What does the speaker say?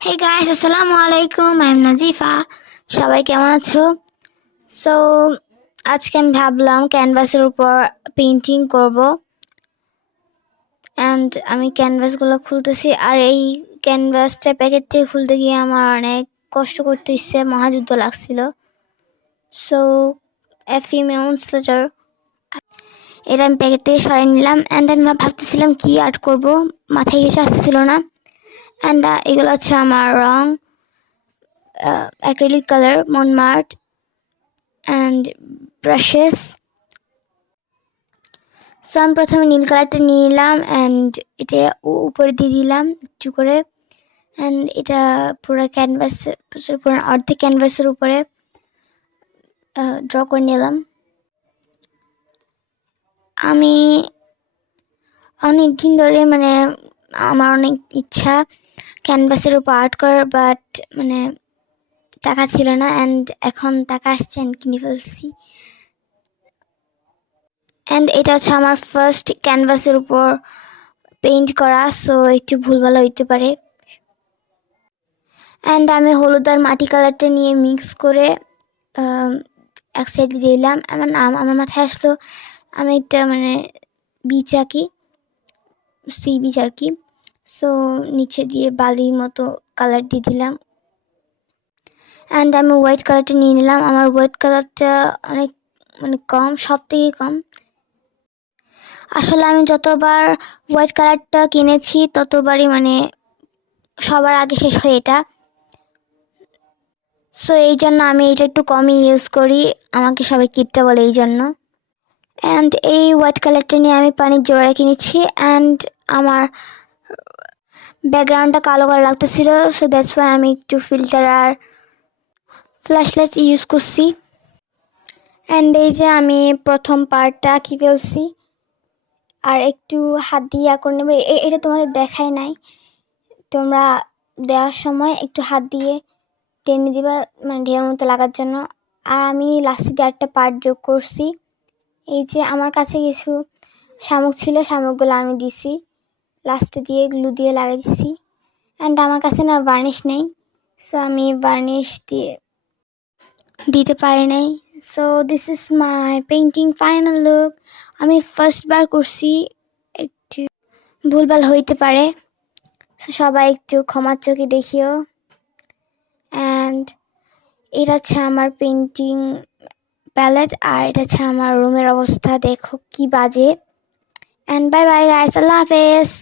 Hey guys, আসসালামু আলাইকুম। I am Nazifa. সবাই কেমন আছো? সো আজকে আমি ভাবলাম ক্যানভাসের উপর পেইন্টিং করব। অ্যান্ড আমি ক্যানভাসগুলো খুলতেছি, আর এই ক্যানভাসটা প্যাকেট থেকে খুলতে গিয়ে আমার অনেক কষ্ট করতে হচ্ছে, মহাযুদ্ধ লাগছিল। So a few months later এটা আমি প্যাকেট থেকে সরাই নিলাম। অ্যান্ড আমি ভাবতেছিলাম কি আর্ট করব, মাথায় কিছু আসতেছিল না। অ্যান্ড এগুলো হচ্ছে আমার রং, acrylic color, Montmartre, and brushes. So আমি প্রথমে নীল কালারটা নিয়ে নিলাম অ্যান্ড এটা উপরে দিয়ে দিলাম একটু করে। অ্যান্ড এটা পুরো ক্যানভাসের পুরো অর্ধেক ক্যানভাসের উপরে ড্র করে নিলাম। আমি অনেক দিন ধরে আমার অনেক ইচ্ছা ক্যানভাসের উপর আর্ট করার, বাট টাকা ছিল না। অ্যান্ড এখন টাকা আসছে অ্যান্ড কিনে ফেলছি। অ্যান্ড এটা হচ্ছে আমার ফার্স্ট ক্যানভাসের উপর পেইন্ট করা, সো একটু ভুলভাল হইতে পারে। অ্যান্ড আমি হলুদ আর মাটি কালারটা নিয়ে মিক্স করে এক সাইডে দিলাম। আমার মাথায় আসলো আমি একটা বিচ আঁকি, সি বিচ আর কি। সো নিচে দিয়ে বালির মতো কালার দিয়ে দিলাম। অ্যান্ড আমি হোয়াইট কালারটা নিয়ে নিলাম। আমার হোয়াইট কালারটা অনেক কম, সব থেকে কম। আসলে আমি যতবার হোয়াইট কালারটা কিনেছি ততবারই সবার আগে শেষ হয় এটা। সো এই জন্য আমি এটা একটু কমই ইউজ করি, আমাকে সবাই কিটটা বলে এই জন্য। অ্যান্ড এই হোয়াইট কালারটা নিয়ে আমি পানির জোড়া কিনেছি। অ্যান্ড আমার ব্যাকগ্রাউন্ডটা কালো কালো লাগতেছিল, সো দ্যাটস ওয়াই আমি একটু ফিল্টার আর ফ্ল্যাশলাইট ইউজ করছি। অ্যান্ড এই যে আমি প্রথম পার্টটা আঁকি ফেলছি, আর একটু হাত দিয়ে করে নেবে। এটা তোমাদের দেখায় নাই, তোমরা দেওয়ার সময় একটু হাত দিয়ে টেনে দিবা ঢেউর মতো লাগার জন্য। আর আমি লাস্টে দিয়ে একটা পার্ট যোগ করছি। এই যে আমার কাছে কিছু শামুক ছিল, শামুকগুলো আমি দিছি লাস্টে দিয়ে গ্লু দিয়ে লাগিয়ে দিছি। অ্যান্ড আমার কাছে না বার্নিশ নেই, সো আমি বার্নিশ দিতে পারি নাই। So this is my painting final look. আমি ফার্স্টবার করছি, একটু ভুলভাল হইতে পারে, সো সবাই একটু ক্ষমার চোখে দেখিও। অ্যান্ড এটা হচ্ছে আমার পেইন্টিং প্যালেট, আর এটা হচ্ছে আমার রুমের অবস্থা, দেখো কি বাজে। অ্যান্ড বাই বাই গাইস, আল্লাহ হাফেজ।